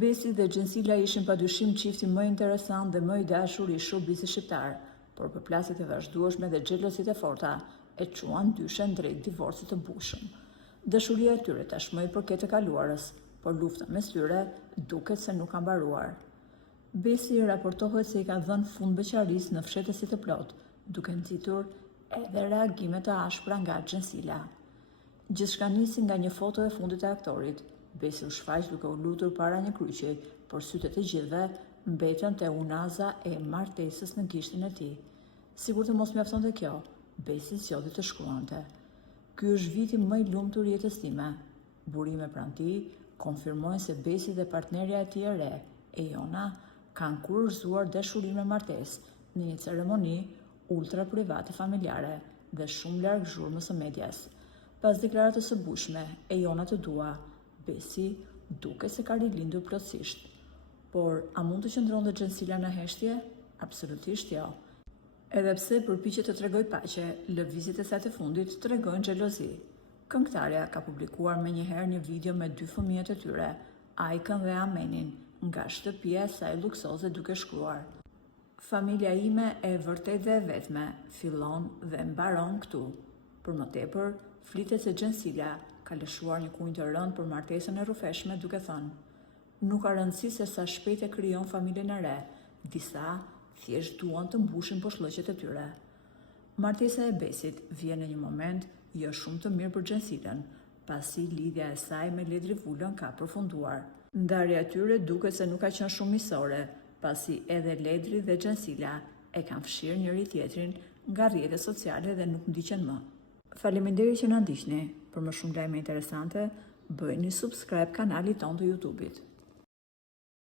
Besi dhe Gjensila ishin padyshim çifti më interesant dhe më i dashur i showbizit shqiptar, por përplasjet e vazhdueshme dhe xhelositë e forta e çuan ndyshen drejt divorcit të bushëm. Dashuria e tyre tashmë i përket të kaluarës, por lufta mes tyre duket se nuk ka mbaruar. Besi raportohet se i ka dhënë fund beqarisë në fshehtësi të plot, duke nxitur edhe reagime të ashpra nga Gjensila. Gjithçka nisi nga një foto e fundit e aktorit. Besi u shfaq duke u lutur para një kryqi, por sytë të gjithëve mbetën te unaza e martesës në gishtin e tij. Sigur të mos mjaftonte kjo, Besi zgjodhi të shkruante: "Ky është viti më i lumtur i jetës time." Burime pranë tij konfirmojnë se Besi dhe partnerja e tij e re, Ejona, kanë kurorzuar dashurinë me martesë në një ceremoni ultra private familjare dhe shumë larg zhurmës së medias. Pas deklaratës së bushme, Ejona të dua, Besi duket se ka rilindur plotësisht. Por a mund të qëndronte Gjensila në heshtje? Absolutisht jo. Edhe pse përpiqet të tregojë paqe, lëvizjet e saj të fundit tregojnë xhelozi. Këngëtarja ka publikuar menjëherë një video me 2 fëmijët e tyre, Ajkën dhe Amenin, nga shtëpia e saj luksoze duke shkruar: "Familja ime e vërtet dhe e vetme fillon dhe mbaron këtu." Për më tepër, flitet se Gjensila ka lëshuar një kunjë të rënd për martesën e rrufeshme duke thënë: "Nuk ka rëndësi se sa shpejt e krijon familjen e re, disa thjesht duan të mbushin poshllëqet e tyre." Martesa e Besit vjen në një moment jo shumë të mirë për Gjensilën, pasi lidhja e saj me Ledri Vulën ka përfunduar. Ndarja e tyre duket se nuk ka qenë shumë miqësore, pasi edhe Ledri dhe Gjensila e kanë fshirë njëri tjetrin nga rrjetet sociale dhe nuk ndiqen më. Faleminderit që na ndiqni. Për më shumë lajme interesante, bëjni subscribe kanalit tonë të YouTube-it.